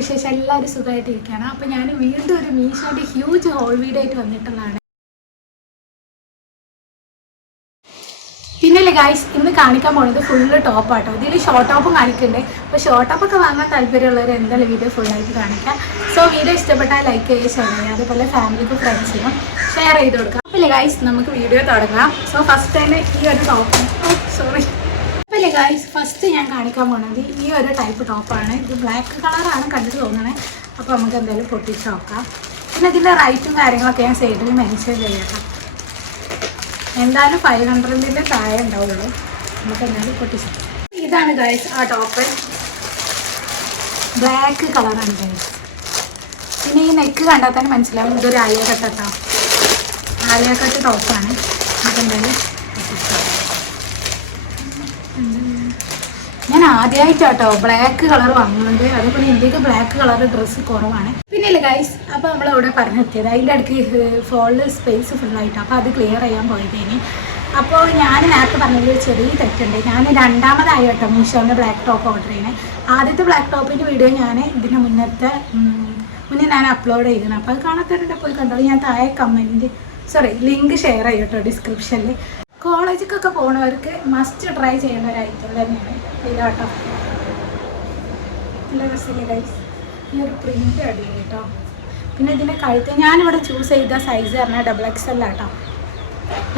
വിശേഷം? എല്ലാവരും സുഖമായിട്ടിരിക്കുകയാണ്. അപ്പോൾ ഞാൻ വീണ്ടും ഒരു മീഷോയുടെ ഹ്യൂജ് ഹോൾ വീഡിയോ ആയിട്ട് വന്നിട്ടുള്ളതാണ്. പിന്നെ ഗൈസ്, ഇന്ന് കാണിക്കാൻ പോകുന്നത് ഫുള്ള് ടോപ്പാട്ടോ. ഇതിൽ ഷോർട്ട് ടോപ്പും കാണിക്കുന്നുണ്ട്. അപ്പോൾ ഷോർട്ട് ടോപ്പൊക്കെ വാങ്ങാൻ താല്പര്യമുള്ളവർ എന്തായാലും വീഡിയോ ഫുള്ളായിട്ട് കാണിക്കാം. സോ വീഡിയോ ഇഷ്ടപ്പെട്ടാൽ ലൈക്ക് ചെയ്യുക, ഷെയർ ചെയ്യുക, അതുപോലെ ഫാമിലിക്കും ഫ്രണ്ട്സിനും ഷെയർ ചെയ്ത് കൊടുക്കാം. അപ്പോൾ ഗൈസ്, നമുക്ക് വീഡിയോ തുടങ്ങാം. സോ ഫസ്റ്റ് തന്നെ ഈ ഒരു ടോപ്പ്, അപ്പോൾ ഗൈസ് ഫസ്റ്റ് ഞാൻ കാണിക്കാൻ പോകുന്നത് ഈ ഒരു ടൈപ്പ് ടോപ്പാണ്. ഇത് ബ്ലാക്ക് കളറാണ് കണ്ടിട്ട് തോന്നണേ. അപ്പോൾ നമുക്ക് എന്തായാലും പൊട്ടിച്ച് നോക്കാം. പിന്നെ ഇതിൻ്റെ റൈറ്റും കാര്യങ്ങളൊക്കെ ഞാൻ സൈഡിൽ മെൻഷൻ ചെയ്യണം. എന്തായാലും 500 താഴെ ഉണ്ടാവുള്ളൂ. നമുക്ക് എന്തായാലും പൊട്ടിച്ച്. ഇതാണ് ഗൈസ് ആ ടോപ്പ്, ബ്ലാക്ക് കളറാണ് ഗൈസ്. പിന്നെ ഈ നെക്ക് കണ്ടാൽ തന്നെ മനസ്സിലാവും ഇതൊരു ആലിയ കട്ടോ. ആലിയ കട്ട് ടോപ്പാണ്. നമുക്ക് എന്തായാലും ഞാൻ ആദ്യമായിട്ടാട്ടോ ബ്ലാക്ക് കളർ വാങ്ങുന്നുണ്ട്. അതുപോലെ ഇന്ത്യക്ക് ബ്ലാക്ക് കളർ ഡ്രസ്സ് കുറവാണ്. പിന്നെ ഗൈസ്, അപ്പോൾ നമ്മളവിടെ പറഞ്ഞെത്തിയത് അതിൻ്റെ അടുക്ക് ഫോൾഡ് സ്പേസ് ഫുള്ളായിട്ടോ. അപ്പോൾ അത് ക്ലിയർ ചെയ്യാൻ പോയതേനി. അപ്പോൾ ഞാൻ നേരത്തെ പറഞ്ഞതിൽ ചെറിയ തെറ്റുണ്ട്. ഞാൻ രണ്ടാമതായി കേട്ടോ മീഷോൻ്റെ ബ്ലാക്ക് ടോപ്പ് ഓർഡർ ചെയ്യുന്നത്. ആദ്യത്തെ ബ്ലാക്ക് ടോപ്പിൻ്റെ വീഡിയോ ഞാൻ ഇതിന് മുന്നേ ഞാൻ അപ്ലോഡ് ചെയ്തിരുന്നു. അപ്പോൾ അത് കാണാത്തവരുടെ പോയി കണ്ടോളൂ. ഞാൻ താഴെ ലിങ്ക് ഷെയർ ചെയ്യട്ടോ ഡിസ്ക്രിപ്ഷനിൽ. കോളേജിലൊക്കെ പോകുന്നവർക്ക് മസ്റ്റ് ട്രൈ ചെയ്യേണ്ട ഒരു ഐറ്റം തന്നെയാണ് ഇതാട്ടോ. നല്ല രസമില്ല ഗൈസ്, ഈ ഒരു പ്രിൻ്റ് അടിയിൽ കേട്ടോ. പിന്നെ ഇതിൻ്റെ കഴുത്ത് ഞാനിവിടെ ചൂസ് ചെയ്ത സൈസ് പറഞ്ഞാൽ XXL ആട്ടോ.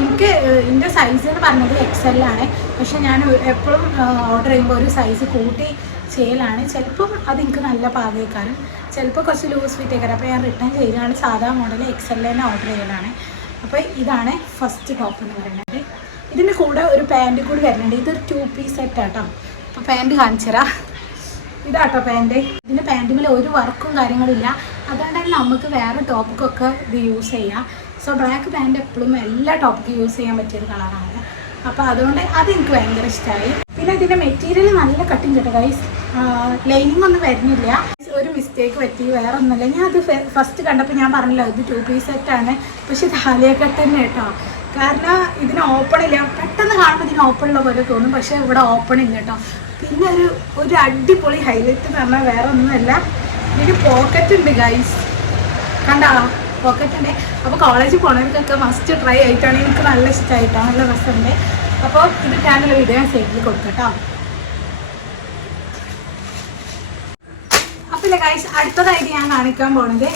എനിക്ക് എൻ്റെ സൈസ് എന്ന് പറഞ്ഞത് XL ആണ്. പക്ഷെ ഞാൻ എപ്പോഴും ഓർഡർ ചെയ്യുമ്പോൾ ഒരു സൈസ് കൂട്ടി ചെയ്യലാണ്. ചിലപ്പം അത് എനിക്ക് നല്ല പാകേക്കാരും, ചിലപ്പോൾ കുറച്ച് ലൂസ് ഫിറ്റ് ആക്കാറ്. അപ്പോൾ ഞാൻ റിട്ടേൺ ചെയ്താണ് സാധാ മോഡൽ XL തന്നെ ഓർഡർ ചെയ്യലാണ്. അപ്പോൾ ഇതാണ് ഫസ്റ്റ് ടോപ്പ് എന്ന് പറയുന്നത്. ഇതിൻ്റെ കൂടെ ഒരു പാൻറ് കൂടി വരുന്നുണ്ട്. ഇതൊരു 2 പീസ് സെറ്റ് ആട്ടോ. അപ്പോൾ പാൻറ് കാണിച്ചു തരാം. ഇതാട്ടോ പാൻറ്. ഇതിൻ്റെ പാൻറ്റിൽ ഒരു വർക്കും കാര്യങ്ങളില്ല. അതുകൊണ്ട് തന്നെ നമുക്ക് വേറെ ടോപ്പിക്കൊക്കെ ഇത് യൂസ് ചെയ്യാം. സോ ബ്ലാക്ക് പാൻറ് എപ്പോഴും എല്ലാ ടോപ്പിക്കും യൂസ് ചെയ്യാൻ പറ്റിയൊരു കളറാണ്. അപ്പോൾ അതുകൊണ്ട് അതെനിക്ക് ഭയങ്കര ഇഷ്ടമായി. പിന്നെ ഇതിൻ്റെ മെറ്റീരിയൽ നല്ല കട്ടിങ് കേട്ടോ ഗൈസ്. ലൈനിങ് ഒന്നും വരുന്നില്ല. ഒരു മിസ്റ്റേക്ക് പറ്റി, വേറെ ഒന്നുമില്ല. ഞാൻ അത് ഫസ്റ്റ് കണ്ടപ്പോൾ ഞാൻ പറഞ്ഞല്ലോ ഇത് 2 പീസ് സെറ്റാണ്. പക്ഷെ ഇത് ആലിയക്കട്ട് തന്നെ കേട്ടോ. കാരണം ഇതിന് ഓപ്പൺ ഇല്ല. പെട്ടെന്ന് കാണുമ്പോൾ ഇതിന് ഓപ്പൺ ഉള്ള പോലെ തോന്നും, പക്ഷേ ഇവിടെ ഓപ്പൺ ഇല്ല കേട്ടോ. പിന്നെ ഒരു അടിപൊളി ഹൈലൈറ്റ് എന്ന് പറഞ്ഞാൽ വേറെ ഒന്നുമല്ല, ഇതിന് പോക്കറ്റ് ഉണ്ട് ഗൈസ്. കണ്ടാ പോക്കറ്റ് ഉണ്ട്. അപ്പോൾ കോളേജിൽ പോണവർക്കൊക്കെ മസ്റ്റ് ട്രൈ ആയിട്ടാണ്. എനിക്ക് നല്ല ഇഷ്ടമായിട്ടാണ്, നല്ല രസമുണ്ട്. അപ്പോൾ ഇത് ഞാനുള്ള വീഡിയോ ഞാൻ സൈഡിൽ കൊടുക്കട്ടോ. അപ്പോൾ ഗൈസ്, അടുത്തതായിട്ട് ഞാൻ കാണിക്കാൻ പോകുന്നത്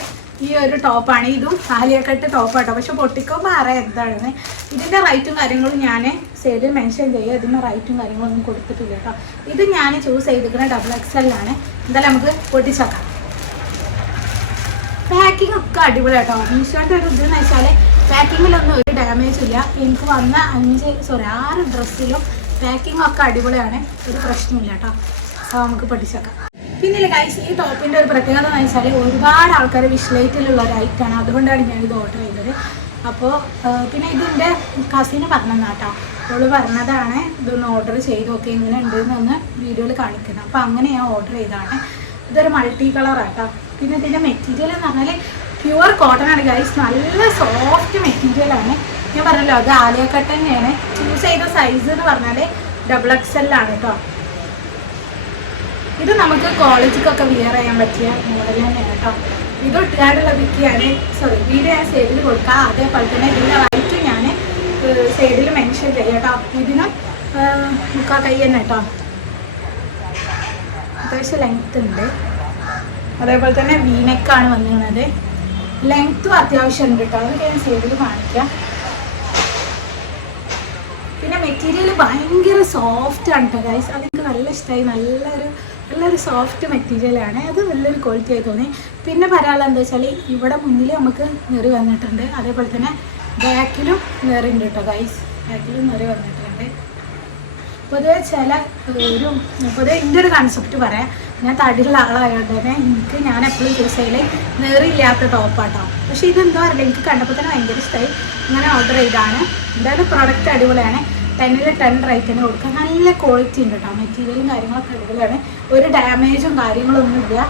ഈ ഒരു ടോപ്പാണ്. ഇതും ആലിയക്കട്ട് ടോപ്പാട്ടോ. പക്ഷെ പൊട്ടിക്കുമ്പോൾ അറിയാം എന്താണെന്ന്. ഇതിൻ്റെ റൈറ്റും കാര്യങ്ങളും ഞാൻ സൈഡിൽ മെൻഷൻ ചെയ്യുക. ഇതിൻ്റെ റൈറ്റും കാര്യങ്ങളൊന്നും കൊടുത്തിട്ടില്ല കേട്ടോ. ഇത് ഞാൻ ചൂസ് ചെയ്തിരിക്കുന്ന XXL ആണ്. എന്തായാലും നമുക്ക് പൊട്ടിച്ചേക്കാം. പാക്കിംഗ് ഒക്കെ അടിപൊളി കേട്ടോ. മീഷോൻ്റെ ഒരു ഇതെന്ന് വെച്ചാൽ പാക്കിങ്ങിലൊന്നും ഒരു ഡാമേജ് ഇല്ല. എനിക്ക് വന്ന 6 ഡ്രസ്സിലും പാക്കിംഗ് ഒക്കെ അടിപൊളിയാണ്. ഒരു പ്രശ്നമില്ല കേട്ടോ. അപ്പോൾ നമുക്ക് പൊട്ടിച്ചേക്കാം. പിന്നെ ഗൈസ്, ഈ ടോപ്പിൻ്റെ ഒരു പ്രത്യേകത എന്ന് വെച്ചാൽ ഒരുപാട് ആൾക്കാർ വിഷ്ലൈറ്റിലുള്ള ഒരു ഐറ്റാണ്. അതുകൊണ്ടാണ് ഞാനിത് ഓർഡർ ചെയ്തത്. അപ്പോൾ പിന്നെ ഇതിൻ്റെ കസിന് പറഞ്ഞതാട്ടോ. അവള് പറഞ്ഞതാണ് ഇതൊന്ന് ഓർഡർ ചെയ്ത് നോക്കി എങ്ങനെ ഉണ്ടെന്നൊന്ന് വീഡിയോയിൽ കാണിക്കുന്നത്. അപ്പോൾ അങ്ങനെ ഞാൻ ഓർഡർ ചെയ്തതാണ്. ഇതൊരു മൾട്ടി കളറാട്ടോ. പിന്നെ ഇതിൻ്റെ മെറ്റീരിയൽ എന്ന് പറഞ്ഞാൽ പ്യുവർ കോട്ടൺ ആണ് ഗൈസ്. നല്ല സോഫ്റ്റ് മെറ്റീരിയലാണ്. ഞാൻ പറഞ്ഞല്ലോ അത് ആലിയക്കട്ട് തന്നെയാണ്. ചൂസ് ചെയ്ത സൈസ് എന്ന് പറഞ്ഞാൽ XXL ആണ് കേട്ടോ. ഇത് നമുക്ക് കോളേജിലൊക്കെ വിയർ ചെയ്യാൻ പറ്റിയ മോഡൽ തന്നെയാണ് കേട്ടോ. ഇത് ഇട്ടുകാടുള്ള വീഡിയോ ഞാൻ സൈഡിൽ കൊടുക്കാം. അതേപോലെ തന്നെ ഇതിൻ്റെ റൈറ്റ് ഞാൻ സൈഡിൽ മെൻഷൻ ചെയ്യാം കേട്ടോ. ഇതിന് മുക്കാൽ കൈ തന്നെ കേട്ടോ. അത്യാവശ്യം ലെങ്ത് ഉണ്ട്. അതേപോലെ തന്നെ വീനെക്കാണ് വന്നിരുന്നത്. ലെങ്ത്തും അത്യാവശ്യം ഉണ്ട് കേട്ടോ. അതൊക്കെ ഞാൻ സൈഡിൽ കാണിക്കാം. പിന്നെ മെറ്റീരിയൽ ഭയങ്കര സോഫ്റ്റ് ആണ് കേട്ടോ ഗൈസ്. അതെനിക്ക് നല്ല ഇഷ്ടമായി. നല്ലൊരു സോഫ്റ്റ് മെറ്റീരിയലാണ്. അത് നല്ലൊരു ക്വാളിറ്റി ആയി തോന്നി. പിന്നെ പറയാനുള്ളത് എന്താ വെച്ചാൽ ഇവിടെ മുന്നിൽ നമുക്ക് നെറി വന്നിട്ടുണ്ട്. അതേപോലെ തന്നെ ബാക്കിലും നെറിയുണ്ട് കേട്ടോ ഗൈസ്. ബാക്കിലും നെറി വന്നിട്ടുണ്ട്. പൊതുവെ പൊതുവെ എൻ്റെ ഒരു കൺസെപ്റ്റ് പറയാം. ഞാൻ തടിയുള്ള ആളായതുകൊണ്ട് തന്നെ ഞാൻ എപ്പോഴും ചൂസ് ചെയ്യൽ നെറിയില്ലാത്ത ടോപ്പാട്ടോ. പക്ഷേ ഇതെന്താ അറിയില്ല, എനിക്ക് കണ്ടപ്പോൾ തന്നെ ഭയങ്കര ഇഷ്ടമായി. ഇങ്ങനെ ഓർഡർ ചെയ്താണ്. എന്തായാലും പ്രോഡക്റ്റ് അടിപൊളിയാണ്. 10ൽ 10 റേറ്റിന് കൊടുക്കുക. നല്ല ക്വാളിറ്റി ഉണ്ട് കേട്ടോ. മെറ്റീരിയലും കാര്യങ്ങളൊക്കെ അടിപൊളിയാണ്. ഒരു ഡാമേജും കാര്യങ്ങളൊന്നും ഇല്ല.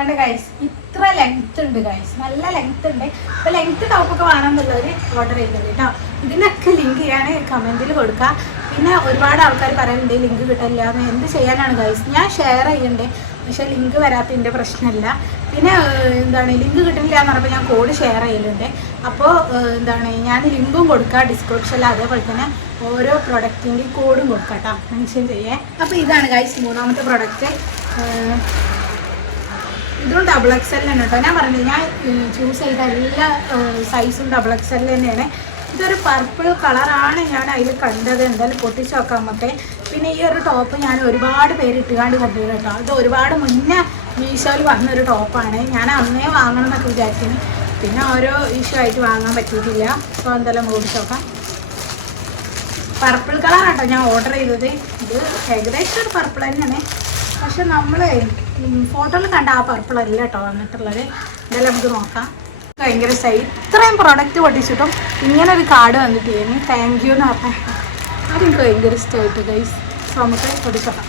കണ്ട് ഗൈസ് ഇത്ര ലെങ്ത് ഉണ്ട് ഗൈസ്, നല്ല ലെങ്ത് ഉണ്ട്. അപ്പോൾ ലെങ്ത് ടോപ്പൊക്കെ വേണമെന്നുള്ളവർ ഓർഡർ ചെയ്തത് കേട്ടോ. ഇതിനൊക്കെ ലിങ്ക് ഞാൻ കമൻറ്റിൽ കൊടുക്കാം. പിന്നെ ഒരുപാട് ആൾക്കാർ പറയുന്നുണ്ട് ലിങ്ക് കിട്ടില്ല എന്ന്. എന്ത് ചെയ്യാനാണ് ഗൈസ്, ഞാൻ ഷെയർ ചെയ്യുന്നുണ്ട് പക്ഷേ ലിങ്ക് വരാത്തതിൻ്റെ പ്രശ്നമില്ല. പിന്നെ എന്താണ് ലിങ്ക് കിട്ടില്ല എന്ന് പറഞ്ഞപ്പോൾ ഞാൻ കോഡ് ഷെയർ ചെയ്യലുണ്ട്. അപ്പോൾ എന്താണ് ഞാൻ ലിങ്കും കൊടുക്കുക ഡിസ്ക്രിപ്ഷനിൽ, അതേപോലെ തന്നെ ഓരോ പ്രൊഡക്റ്റിൻ്റെ കോഡും കൊടുക്കാം കേട്ടോ, മെൻഷൻ ചെയ്യേ. അപ്പോൾ ഇതാണ് ഗൈസ് മൂന്നാമത്തെ പ്രൊഡക്റ്റ്. ഇതും ഡബിൾ XL തന്നെ കേട്ടോ. ഞാൻ പറഞ്ഞത് ഞാൻ ചൂസ് ചെയ്ത എല്ലാ സൈസും ഡബിൾ XL തന്നെയാണ്. ഇതൊരു പർപ്പിൾ കളറാണ് ഞാൻ അതിൽ കണ്ടത്. എന്തായാലും പൊട്ടിച്ച് നോക്കാം നമുക്ക്. പിന്നെ ഈ ഒരു ടോപ്പ് ഞാൻ ഒരുപാട് പേര് ഇട്ടുകാണ്ട് കണ്ടത് കേട്ടോ. ഇത് ഒരുപാട് മുന്നേ മീഷോയിൽ വന്നൊരു ടോപ്പാണ്. ഞാൻ അന്നേ വാങ്ങണം എന്നൊക്കെ വിചാരിക്കുന്നു, പിന്നെ ഓരോ ഇഷ്യൂ ആയിട്ട് വാങ്ങാൻ പറ്റിയിട്ടില്ല. അപ്പോൾ എന്തായാലും പൊട്ടിച്ച് നോക്കാം. പർപ്പിൾ കളറാണ് കേട്ടോ ഞാൻ ഓർഡർ ചെയ്തത്. ഇത് ഏകദേശം ഒരു പർപ്പിൾ തന്നെയാണ്, പക്ഷെ നമ്മൾ ഫോട്ടോയിൽ കണ്ട ആ പർപ്പിൾ അല്ല കേട്ടോ വന്നിട്ടുള്ളത്. എന്തായാലും നമുക്ക് നോക്കാം. ഭയങ്കര ഇഷ്ടമായി. ഇത്രയും പ്രൊഡക്റ്റ് പൊട്ടിച്ചിട്ടും ഇങ്ങനെ ഒരു കാർഡ് വന്നിട്ട് താങ്ക് യു എന്ന് പറഞ്ഞാൽ അതെനിക്ക് ഭയങ്കര ഇഷ്ടമായിട്ട് ഗൈസ്. സോ നമുക്ക് പൊട്ടിച്ചോക്കാം.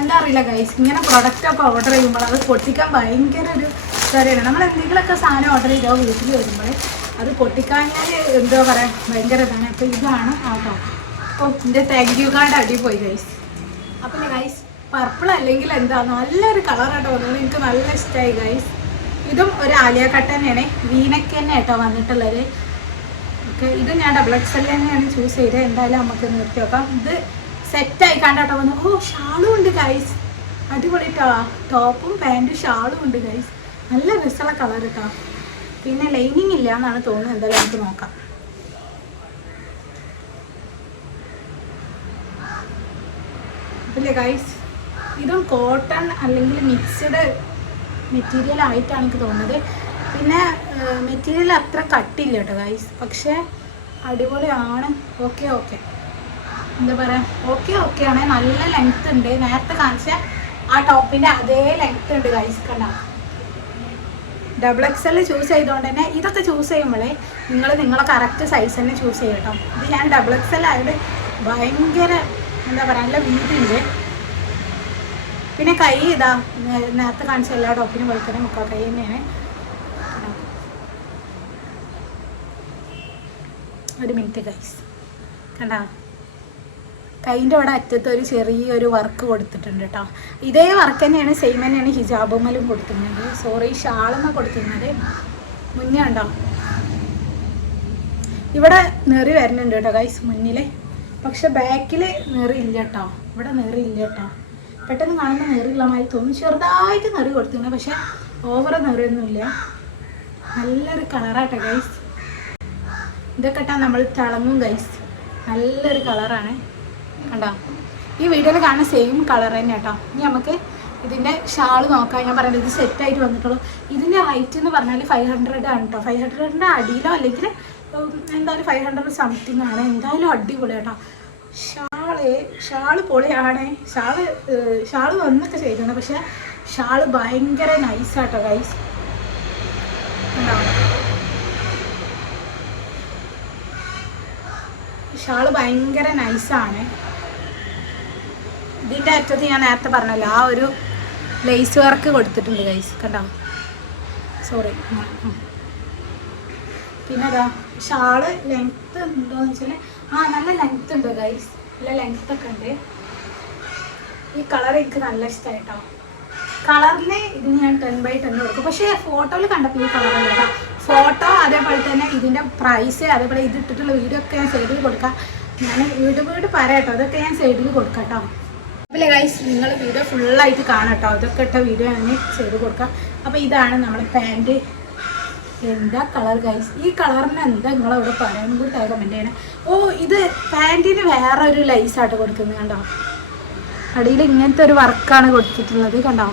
എന്താ അറിയില്ല ഗൈസ്, ഇങ്ങനെ പ്രൊഡക്റ്റൊക്കെ ഓർഡർ ചെയ്യുമ്പോൾ അത് പൊട്ടിക്കാൻ ഭയങ്കര ഒരു കാര്യമാണ്. നമ്മൾ എന്തെങ്കിലുമൊക്കെ സാധനം ഓർഡർ ചെയ്താൽ വീട്ടിൽ വരുമ്പോൾ അത് പൊട്ടിക്കാഞ്ഞാൽ എന്താ പറയുക ഭയങ്കര ഇതാണ്. അപ്പോൾ ഇതാണ് ആ ടോപ്പ്. അപ്പോൾ എൻ്റെ താങ്ക് യു കാർഡ് അടിപോയി ഗൈസ്. അപ്പം ഗൈസ് പർപ്പിൾ അല്ലെങ്കിൽ എന്താ നല്ലൊരു കളറായിട്ടോ വന്നത്, എനിക്ക് നല്ല ഇഷ്ടമായി ഗൈസ്. ഇതും ഒരു ആലിയ കട്ട് തന്നെയാണ്, വീനക്ക് തന്നെ കേട്ടോ വന്നിട്ടുള്ളത്. ഓക്കെ, ഇത് ഞാൻ ഡബിൾ XL തന്നെയാണ് ചൂസ് ചെയ്തത്. എന്തായാലും നമുക്ക് നിർത്തി വെക്കാം. ഇത് സെറ്റായി കണ്ടാട്ടോ വന്നു. ഓ ഷാളും ഉണ്ട് ഗൈസ്, അടിപൊളി ടോപ്പും പാൻറ്റും ഷാളും ഉണ്ട് ഗൈസ്. നല്ല രസമുള്ള കളർ കേട്ടോ. പിന്നെ ലൈനിങ് ഇല്ല എന്നാണ് തോന്നുന്നത്. എന്തായാലും നമുക്ക് നോക്കാം. ഇല്ലേ ഗൈസ്, ഇതും കോട്ടൺ അല്ലെങ്കിൽ മിക്സ്ഡ് മെറ്റീരിയൽ ആയിട്ടാണ് എനിക്ക് തോന്നുന്നത്. പിന്നെ മെറ്റീരിയൽ അത്ര കട്ടില്ല കേട്ടോ ഗൈസ്, പക്ഷേ അടിപൊളിയാണ്. ഓക്കെ എന്താ പറയുക, ഓക്കെ ആണ്. നല്ല ലെങ്ത് ഉണ്ട്. നേരത്തെ കാണിച്ച ആ ടോപ്പിൻ്റെ അതേ ലെങ്ത് ഉണ്ട് ഗൈസ്. കണ്ട ഡബിൾ XL ചൂസ് ചെയ്തുകൊണ്ട് തന്നെ ഇതൊക്കെ ചൂസ് ചെയ്യുമ്പോഴേ നിങ്ങളെ കറക്റ്റ് സൈസ് തന്നെ ചൂസ് ചെയ്യും കേട്ടോ. ഇത് ഞാൻ ഡബിൾ XL ആയത് ഭയങ്കര എന്താ പറയുക നല്ല വീതിയുണ്ട്. പിന്നെ കൈ ഇതാ നേരത്തെ കാണിച്ച എല്ലാ ടോപ്പിനും പോലെ തന്നെ മുക്കാൽ കൈ തന്നെയാണ്. ഒരു മിനിറ്റ് ഗൈസ്, കണ്ട കൈൻ്റെ അവിടെ അറ്റത്ത് ഒരു ചെറിയൊരു വർക്ക് കൊടുത്തിട്ടുണ്ട് കേട്ടോ. ഇതേ വർക്ക് തന്നെയാണ്, സെയിം തന്നെയാണ് ഹിജാബുമ്മലും കൊടുത്തിരുന്നത്. സോറി, ഷാളെന്ന് കൊടുത്തിരുന്നത് മുന്നേ ഉണ്ടോ. ഇവിടെ നെറി വരുന്നുണ്ട് കേട്ടോ ഗൈസ് മുന്നിൽ, പക്ഷെ ബാക്കിൽ നെറി ഇല്ല കേട്ടോ. ഇവിടെ നെറി ഇല്ല കേട്ടോ. പെട്ടെന്ന് കാണുമ്പോൾ നെറിയുള്ള മാതിരി തോന്നും. ചെറുതായിട്ട് നെറി കൊടുത്തിരുന്നു, പക്ഷെ ഓവർ നെറിയൊന്നുമില്ല. നല്ലൊരു കളറാട്ടോ ഗൈസ്. ഇതൊക്കെ ഇട്ടാൽ നമ്മൾ തിളങ്ങും ഗൈസ്. നല്ലൊരു കളറാണ് കണ്ടോ. ഈ വീഡിയോയിൽ കാണുന്ന സെയിം കളർ തന്നെ കേട്ടോ. ഇനി നമുക്ക് ഇതിൻ്റെ ഷാള് നോക്കാം. ഞാൻ പറയുന്നത് ഇത് സെറ്റായിട്ട് വന്നിട്ടുള്ളൂ. ഇതിൻ്റെ റേറ്റ് എന്ന് പറഞ്ഞാൽ 500 ആണ് കേട്ടോ. 500ൻ്റെ അടിയിലോ അല്ലെങ്കിൽ എന്തായാലും 500 സംതിങ് ആണ്. എന്തായാലും അടിപൊളി കേട്ടോ. ഷാള് പൊളിയാണ്. ഷാള് വന്നൊക്കെ ചെയ്തതാണ്, പക്ഷെ ഷാള് ഭയങ്കര നൈസാട്ടോ ഗൈസ്. ഷാള് ഭയങ്കര നൈസാണ്. ഇതിൻ്റെ അറ്റത്ത് ഞാൻ നേരത്തെ പറഞ്ഞല്ലോ ആ ഒരു ലേസ് വർക്ക് കൊടുത്തിട്ടുണ്ട് ഗൈസ്. കണ്ടോ, സോറി. പിന്നെ അതാ ഷാള് ലെങ്ത്ത് ഉണ്ടോയെന്ന് വെച്ചാൽ നല്ല ലെങ്ത്ത് ഉണ്ട് ഗൈസ്. നല്ല ലെങ്ത്തൊക്കെ ഉണ്ട്. ഈ കളർ എനിക്ക് നല്ല ഇഷ്ടമായിട്ടോ. കളറിന് ഇതിന് ഞാൻ 10/10 കൊടുക്കും. പക്ഷേ ഫോട്ടോയിൽ കണ്ടപ്പോൾ ഈ കളറല്ല കേട്ടോ. ഫോട്ടോ അതേപോലെ തന്നെ ഇതിൻ്റെ പ്രൈസ് അതേപോലെ ഇത് ഇട്ടിട്ടുള്ള വീഡിയോ ഒക്കെ ഞാൻ സൈഡിൽ കൊടുക്കാം. ഞാൻ വീട് പറയാട്ടോ, അതൊക്കെ ഞാൻ സൈഡിൽ കൊടുക്കാം കേട്ടോ. അപ്പോൾ ഗൈസ് നിങ്ങൾ വീഡിയോ ഫുള്ളായിട്ട് കാണാം കേട്ടോ. ഇതൊക്കെ ഇട്ട വീഡിയോ ഞാൻ ചെയ്ത് കൊടുക്കാം. അപ്പോൾ ഇതാണ് നമ്മുടെ പാൻറ്റ്. എന്താ കളർ ഗൈസ്, ഈ കളറിന് എന്താ നിങ്ങളവിടെ പറയാൻ കൂടി കമൻറ്റ് ചെയ്യണേ. ഓ ഇത് പാൻറ്റിന് വേറെ ഒരു ലൈസായിട്ട് കൊടുക്കുന്നത് കണ്ടോ. അടിയിൽ ഇങ്ങനത്തെ ഒരു വർക്കാണ് കൊടുത്തിട്ടുള്ളത് കണ്ടോ.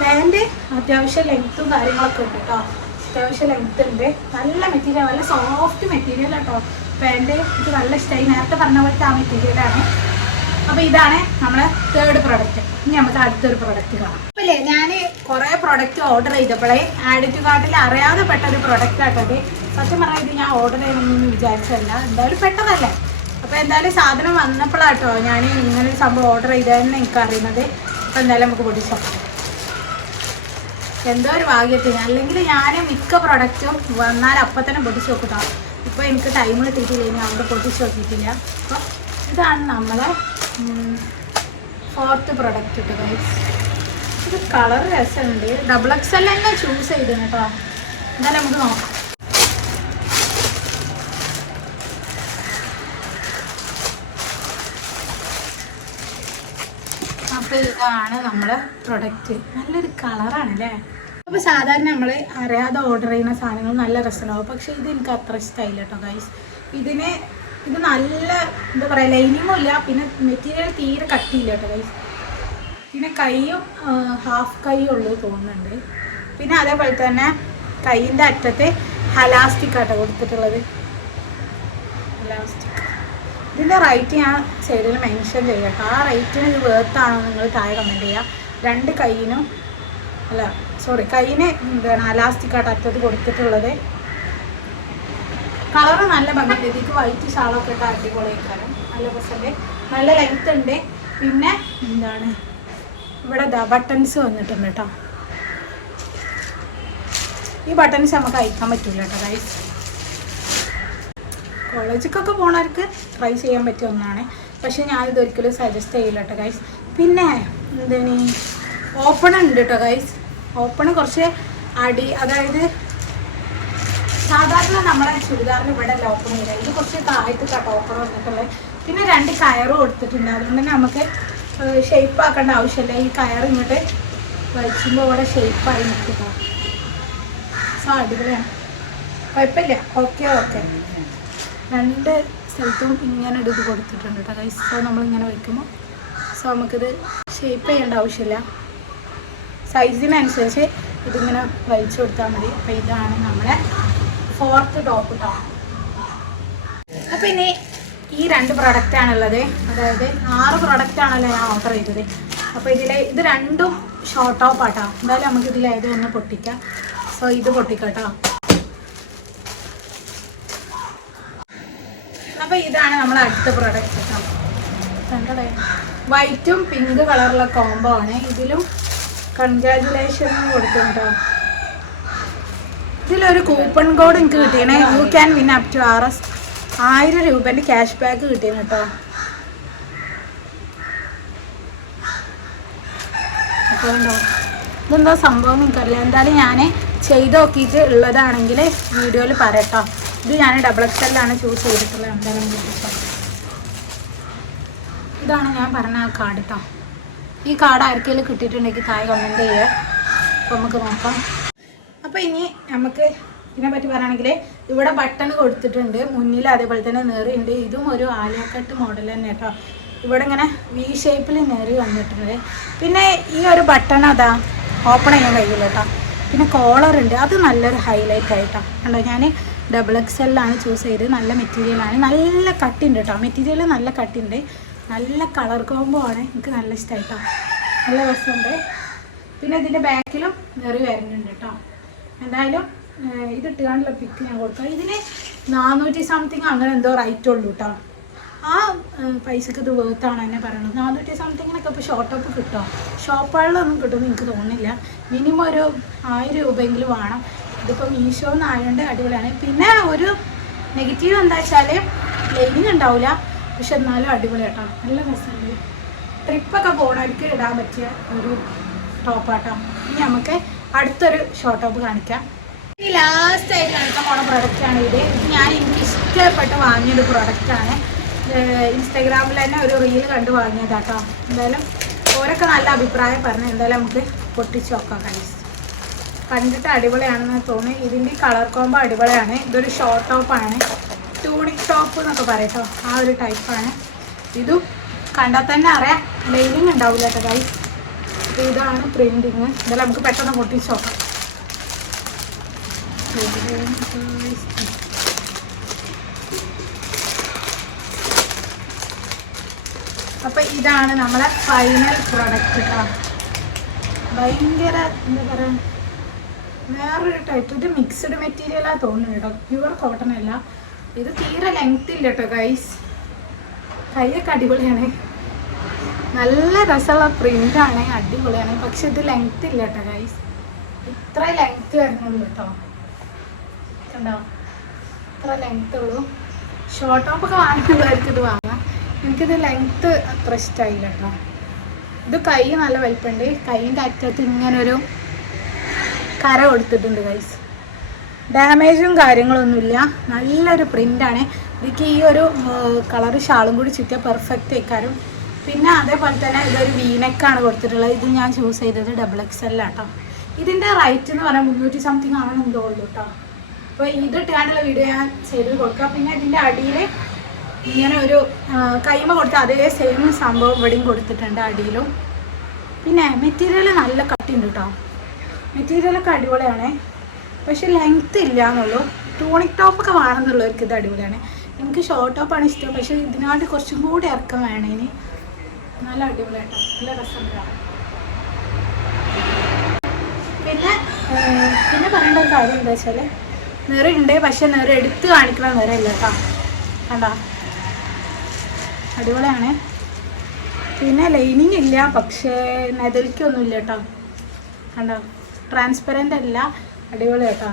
പാൻറ്റ് അത്യാവശ്യം ലെങ്ത്തും കാര്യങ്ങളൊക്കെ ഉണ്ട് കേട്ടോ. അത്യാവശ്യം ലെങ്ത്ത് ഉണ്ട്. നല്ല മെറ്റീരിയൽ, നല്ല സോഫ്റ്റ് മെറ്റീരിയൽ കേട്ടോ പാൻറ്റ്. ഇത് നല്ല ഇഷ്ടമായി. നേരത്തെ പറഞ്ഞ പോലത്തെ ആ മെറ്റീരിയലാണ്. അപ്പോൾ ഇതാണ് നമ്മളെ തേർഡ് പ്രൊഡക്റ്റ്. ഇനി നമുക്ക് അടുത്തൊരു പ്രൊഡക്റ്റ് കാണാം. അപ്പോൾ അല്ലേ ഞാൻ കുറേ പ്രൊഡക്റ്റ് ഓർഡർ ചെയ്തപ്പോഴേ ആഡ് ടു കാർട്ടിൽ അറിയാതെ പെട്ടൊരു പ്രൊഡക്റ്റ് ആട്ടത്. സത്യം പറഞ്ഞാൽ ഇത് ഞാൻ ഓർഡർ ചെയ്യണമെന്നൊന്നും വിചാരിച്ചതല്ല, എന്തായാലും പെട്ടതല്ലേ. അപ്പോൾ എന്തായാലും സാധനം വന്നപ്പോഴാട്ടോ ഞാൻ ഇങ്ങനൊരു സംഭവം ഓർഡർ ചെയ്തതെന്ന് എനിക്കറിയുന്നത്. അപ്പം എന്തായാലും നമുക്ക് പൊട്ടിച്ച് നോക്കാം. എന്തോ ഒരു ഭാഗ്യത്തിന്, അല്ലെങ്കിൽ ഞാൻ മിക്ക പ്രൊഡക്റ്റും വന്നാൽ അപ്പം തന്നെ പൊട്ടിച്ച് നോക്കട്ടോ. ഇപ്പോൾ എനിക്ക് ടൈം കിട്ടിയിട്ടില്ല, ഇനി അവിടെ പൊട്ടിച്ച് നോക്കിയിട്ടില്ല. അപ്പോൾ ഇതാണ് നമ്മളെ 4th പ്രൊഡക്റ്റ് കേട്ടോ ഗൈസ്. ഇത് കളർ രസമുണ്ട്. XXL തന്നെ ചൂസ് ചെയ്തത് കേട്ടോ. എന്തായാലും നമുക്ക് നോക്കാം. അപ്പോൾ ഇതാണ് നമ്മളെ പ്രൊഡക്റ്റ്. നല്ലൊരു കളറാണ് അല്ലേ. അപ്പോൾ സാധാരണ നമ്മൾ അറിയാതെ ഓർഡർ ചെയ്യുന്ന സാധനങ്ങൾ നല്ല രസമുണ്ടാവും. പക്ഷേ ഇത് എനിക്ക് അത്ര ഇഷ്ടമായില്ല കേട്ടോ ഗൈസ്. ഇത് നല്ല എന്താ പറയുക, ലൈനിങ്ങും ഇല്ല, പിന്നെ മെറ്റീരിയൽ തീരെ കട്ടിയില്ല കേട്ടോ ഗൈസ്. പിന്നെ കൈയും ഹാഫ് കൈയും ഉള്ളൂ തോന്നുന്നുണ്ട്. പിന്നെ അതേപോലെ തന്നെ കൈയിൻ്റെ അറ്റത്ത് ഹലാസ്റ്റിക് ആട്ടോ കൊടുത്തിട്ടുള്ളത്. ഹലാസ്റ്റിക് ഇതിൻ്റെ റേറ്റ് ഞാൻ സൈഡിൽ മെൻഷൻ ചെയ്യാം കേട്ടോ. ആ റേറ്റിന് ഇത് വേർത്താണോ നിങ്ങൾ താഴെ കമൻറ്റ് ചെയ്യുക. 2 കൈയിനും കൈയിന് എന്താണ് ഹലാസ്റ്റിക് ആട്ടോ അറ്റത്ത് കൊടുത്തിട്ടുള്ളത്. കളറ് നല്ല ഭംഗിയുണ്ട്. ഇതിക്ക് വൈറ്റ് ഷാളൊക്കെ ഇട്ട് അടിപൊളിയാക്കാനും നല്ല രസമുണ്ട്. നല്ല ലെങ്ത് ഉണ്ട്. പിന്നെ എന്താണ് ഇവിടെ ബട്ടൺസ് വന്നിട്ടുണ്ട് കേട്ടോ. ഈ ബട്ടൺസ് നമുക്ക് അയക്കാൻ പറ്റില്ല കേട്ടോ ഗൈസ്. കോളേജിലേക്കൊക്കെ പോണവർക്ക് ട്രൈ ചെയ്യാൻ പറ്റിയ ഒന്നാണ്. പക്ഷേ ഞാനിതൊരിക്കലും സജസ്റ്റ് ചെയ്യില്ല കേട്ടോ ഗൈസ്. പിന്നെ എന്താണ് ഓപ്പൺ ഉണ്ട് കേട്ടോ ഗൈസ്. ഓപ്പണ് കുറച്ച് അതായത് സാധാരണ നമ്മളെ ചുരിദാറിന് ഇവിടെ അല്ല ഓപ്പൺ ചെയ്യില്ല. ഇത് കുറച്ച് താഴത്ത് കേട്ടോ ഓപ്പൺ വന്നിട്ടുള്ളത്. പിന്നെ 2 കയറ് കൊടുത്തിട്ടുണ്ട്. അതുകൊണ്ട് തന്നെ നമുക്ക് ഷേപ്പ് ആക്കേണ്ട ആവശ്യമില്ല. ഈ കയർ ഇങ്ങോട്ട് വലിച്ചുമ്പോൾ ഇവിടെ ഷേപ്പായി നിൽക്കുക. സോ അടിപൊളിയാണ്, കുഴപ്പമില്ല. ഓക്കെ 2 സ്ഥലത്തും ഇങ്ങനെ ഇത് കൊടുത്തിട്ടുണ്ട് കേട്ടോ ഗൈസ്. സോ നമ്മളിങ്ങനെ വയ്ക്കുമ്പോൾ നമുക്കിത് ഷേപ്പ് ചെയ്യേണ്ട ആവശ്യമില്ല. സൈസിനനുസരിച്ച് ഇതിങ്ങനെ വലിച്ചു കൊടുത്താൽ മതി. അപ്പോൾ ഇതാണ് നമ്മളെ 4th ടോപ്പ് കേട്ടോ. അപ്പോൾ ഇനി ഈ 2 പ്രൊഡക്റ്റാണുള്ളത്. അതായത് 6 പ്രൊഡക്റ്റാണല്ലോ ഞാൻ ഓർഡർ ചെയ്തത്. അപ്പോൾ ഇത് 2ഉം ഷോർട്ട് ടോപ്പ് ആട്ടോ. എന്തായാലും നമുക്കിതിലേത് ഒന്ന് പൊട്ടിക്കാം. സോ ഇത് പൊട്ടിക്കാം കേട്ടോ. അപ്പോൾ ഇതാണ് നമ്മളെ അടുത്ത പ്രൊഡക്റ്റ് കേട്ടോ. കണ്ടോ, വൈറ്റും പിങ്ക് കളറുള്ള കോംബോ ആണ്. ഇതിലും കൺഗ്രാജുലേഷൻ കൊടുക്കുന്നുണ്ടോ. ഇതിലൊരു കൂപ്പൺ കോഡ് എനിക്ക് കിട്ടിയണേ. You can win up to 1000 രൂപേൻ്റെ ക്യാഷ് ബാക്ക് കിട്ടിയെന്ന് കേട്ടോ. അപ്പോൾ ഉണ്ടോ, ഇതെന്താ സംഭവം എനിക്കറിയില്ല. എന്തായാലും ഞാൻ ചെയ്ത് നോക്കിയിട്ട് ഉള്ളതാണെങ്കിൽ വീഡിയോയിൽ പറയട്ടോ. ഇത് ഞാൻ XXL ചൂസ് ചെയ്തിട്ടുള്ളത്. എന്തായാലും ഇതാണ് ഞാൻ പറഞ്ഞ ആ കാർഡ് കേട്ടോ. ഈ കാർഡ് ആർക്കെങ്കിലും കിട്ടിയിട്ടുണ്ടെങ്കിൽ താഴെ കമൻറ്റ് ചെയ്യുക. അപ്പോൾ നമുക്ക് നോക്കാം. അപ്പോൾ ഇനി നമുക്ക് ഇതിനെപ്പറ്റി പറയുകയാണെങ്കിൽ ഇവിടെ ബട്ടൺ കൊടുത്തിട്ടുണ്ട് മുന്നിൽ. അതേപോലെ തന്നെ നെറിയുണ്ട്. ഇതും ഒരു ആലിയക്കട്ട് മോഡൽ തന്നെ കേട്ടോ. ഇവിടെ ഇങ്ങനെ വി ഷേപ്പിൽ നെറി വന്നിട്ടുണ്ട്. പിന്നെ ഈ ഒരു ബട്ടൺ അതാ ഓപ്പൺ ചെയ്യാൻ കഴിയില്ല കേട്ടോ. പിന്നെ കോളറുണ്ട്. അത് നല്ലൊരു ഹൈലൈറ്റ് ആയിട്ടോ. കണ്ടോ, ഞാൻ XXL ചൂസ് ചെയ്തത്. നല്ല മെറ്റീരിയലാണ്, നല്ല കട്ടിയുണ്ട് കേട്ടോ. മെറ്റീരിയൽ നല്ല കട്ടിയുണ്ട്. നല്ല കളർ കോംബോ ആണ്. എനിക്ക് നല്ല ഇഷ്ടമായിട്ടോ. നല്ല രസമുണ്ട്. പിന്നെ ഇതിൻ്റെ ബാക്കിലും നെറി വരുന്നുണ്ട് കേട്ടോ. എന്തായാലും ഇതിട്ടുകാണ്ടുള്ള പിക്ക് ഞാൻ കൊടുക്കാം. ഇതിന് 400 സംതിങ് അങ്ങനെ എന്തോ റേറ്റ് ഉള്ളൂ കേട്ടോ. ആ പൈസക്ക് ഇത് വേർത്താണ് എന്നെ പറയണത്. 400 സംതിങ്ങിനൊക്കെ ഇപ്പോൾ ഷോർട്ട് ടോപ്പ് കിട്ടുമോ? ഷോപ്പുകളിലൊന്നും കിട്ടുമെന്ന് എനിക്ക് തോന്നുന്നില്ല. മിനിമം ഒരു 1000 രൂപയെങ്കിലും വേണം. ഇതിപ്പോൾ മീഷോ എന്നായതുകൊണ്ട് അടിപൊളിയാണ്. പിന്നെ ഒരു നെഗറ്റീവ് എന്താ വെച്ചാൽ ലൈനിങ് ഉണ്ടാവില്ല. പക്ഷെ എന്നാലും അടിപൊളി കേട്ടോ. നല്ല രസമുണ്ട്. ട്രിപ്പൊക്കെ പോകണവർക്ക് ഇടാൻ പറ്റിയ ഒരു ടോപ്പാട്ടോ. ഇനി നമുക്ക് അടുത്തൊരു ഷോർട്ട് ടോപ്പ് കാണിക്കാം. ഈ ലാസ്റ്റ് ആയിട്ട് കാണിക്കാൻ പോണ പ്രൊഡക്റ്റാണ് ഇത്. എനിക്ക് ഇഷ്ടപ്പെട്ട് വാങ്ങിയൊരു പ്രൊഡക്റ്റാണ്. ഇൻസ്റ്റാഗ്രാമിൽ തന്നെ ഒരു റീൽ കണ്ട് വാങ്ങിയതാട്ടോ. എന്തായാലും ഓരൊക്കെ നല്ല അഭിപ്രായം പറഞ്ഞു. എന്തായാലും നമുക്ക് പൊട്ടിച്ച് നോക്കാം. കണ്ടിട്ട് അടിപൊളിയാണെന്ന് തോന്നി. ഇതിൻ്റെ കളർ കോംബോ അടിപൊളിയാണ്. ഇതൊരു ഷോർട്ട് ടോപ്പാണ്. ടൂണിക് ടോപ്പ് എന്നൊക്കെ പറയട്ടോ. ആ ഒരു ടൈപ്പാണ്. ഇതും കണ്ടാൽ തന്നെ അറിയാം ലൈനിങ് ഉണ്ടാവില്ല കേട്ടോ ഗൈസ്. അപ്പോൾ ഇതാണ് പ്രിൻറ്റിങ്. എന്തായാലും നമുക്ക് പെട്ടെന്ന് പൊട്ടിച്ച് നോക്കാം. അപ്പോൾ ഇതാണ് നമ്മളെ ഫൈനൽ പ്രൊഡക്റ്റ് കേട്ടോ. ഭയങ്കര എന്താ പറയുക, വേറൊരു ടൈപ്പ്. ഇത് മിക്സ്ഡ് മെറ്റീരിയലാണ് തോന്നുന്നു കേട്ടോ. പ്യുവർ കോട്ടൺ അല്ല. ഇത് തീരെ ലെങ്ത് ഇല്ല കേട്ടോ ഗൈസ്. കൈയൊക്കെ അടിപൊളിയാണ്. നല്ല രസമുള്ള പ്രിൻ്റാണ്, അടിപൊളിയാണ്. പക്ഷെ ഇത് ലെങ്ത് ഇല്ല കേട്ടോ ഗൈസ്, ഇത്ര ലെങ്ത് വരുന്നുള്ളൂ കേട്ടോ. കണ്ടോ, ഇത്ര ലെങ്ത് ഉള്ളൂ. ഷോർട്ട് ടോപ്പൊക്കെ വാങ്ങുന്നവർക്ക് ഇത് വാങ്ങാം. എനിക്കിത് ലെങ്ത്ത് അത്ര ഇഷ്ടമായില്ല കേട്ടോ. ഇത് കൈ നല്ല വലിപ്പമുണ്ട്, കൈയിൻ്റെ അറ്റത്ത് ഇങ്ങനൊരു കര കൊടുത്തിട്ടുണ്ട് ഗൈസ്. ഡാമേജും കാര്യങ്ങളൊന്നുമില്ല, നല്ലൊരു പ്രിൻ്റാണ്. എനിക്ക് ഈ ഒരു കളർ ഷാളും കൂടി ചുറ്റിയാൽ പെർഫെക്റ്റ് ആയിക്കാരും. പിന്നെ അതേപോലെ തന്നെ ഇതൊരു വീനെക്കാണ് കൊടുത്തിട്ടുള്ളത്. ഇത് ഞാൻ ചൂസ് ചെയ്തത് XXL ആട്ടോ. ഇതിൻ്റെ റേറ്റ് എന്ന് പറഞ്ഞാൽ 300 സംതിങ് ആണെന്ന് തോന്നുന്നു കേട്ടോ. അപ്പോൾ ഇത് ഇട്ടാനുള്ള വീഡിയോ ഞാൻ ചെയ്ത് കൊടുക്കുക. പിന്നെ ഇതിൻ്റെ അടിയിൽ ഇങ്ങനെ ഒരു കൈമ കൊടുത്ത അതേ സെയിം സംഭവം ഇവിടെയും കൊടുത്തിട്ടുണ്ട് അടിയിലും. പിന്നെ മെറ്റീരിയൽ നല്ല കട്ടിയുണ്ട് കേട്ടോ, മെറ്റീരിയലൊക്കെ അടിപൊളിയാണ്. പക്ഷെ ലെങ്ത്ത് ഇല്ല എന്നുള്ളൂ. ടൂണിക് ടോപ്പൊക്കെ വേണമെന്നുള്ളവർക്ക് ഇത് അടിപൊളിയാണ്. എനിക്ക് ഷോർട്ട് ടോപ്പാണ് ഇഷ്ടം, പക്ഷേ ഇതിനായിട്ട് കുറച്ചും കൂടി ഇറക്കം വേണം. ഇനി നല്ല അടിപൊളിയായിട്ടോ, നല്ല രസമുണ്ടാണ്. പിന്നെ പറയേണ്ട ഒരു കാര്യം എന്താ വെച്ചാൽ നിറയുണ്ട്, പക്ഷെ നിറം എടുത്ത് കാണിക്കുന്ന നിറയില്ല കേട്ടോ. കണ്ടോ, അടിപൊളിയാണ്. പിന്നെ ലൈനിങ് ഇല്ല, പക്ഷേ നെതലിക്കൊന്നുമില്ല കേട്ടോ. കണ്ടോ, ട്രാൻസ്പെറൻ്റ് അല്ല, അടിപൊളി കേട്ടോ.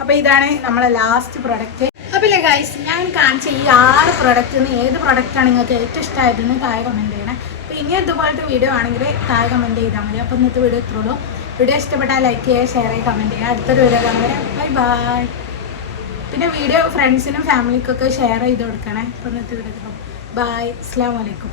അപ്പോൾ ഇതാണ് നമ്മളെ ലാസ്റ്റ് പ്രൊഡക്റ്റ്. അപ്പോൾ ഇല്ലേ ഗൈസ്, ഞാൻ കാണിച്ച ഈ 6 പ്രൊഡക്റ്റിൽ നിന്ന് ഏത് പ്രൊഡക്റ്റാണ് നിങ്ങൾക്ക് ഏറ്റവും ഇഷ്ടമായതെന്ന് താഴെ കമൻറ്റ് ചെയ്യണേ. അപ്പോൾ ഇനി ഇതുപോലത്തെ വീഡിയോ ആണെങ്കിൽ താഴെ കമൻറ്റ് ചെയ്താൽ മതി. അപ്പോൾ ഇന്നത്തെ വീഡിയോ ഇത്രയുള്ളൂ. വീഡിയോ ഇഷ്ടപ്പെട്ടാൽ ലൈക്ക് ചെയ്യുക, ഷെയർ ചെയ്യുക, കമൻറ്റ് ചെയ്യുക. അടുത്തൊരു വീഡിയോ കാണുക. Bye bye. പിന്നെ വീഡിയോ ഫ്രണ്ട്സിനും ഫാമിലിക്കൊക്കെ ഷെയർ ചെയ്ത് കൊടുക്കണേ. അപ്പോൾ ഇന്നത്തെ വീഡിയോ ബൈ. അസ്സലാമു അലൈക്കും.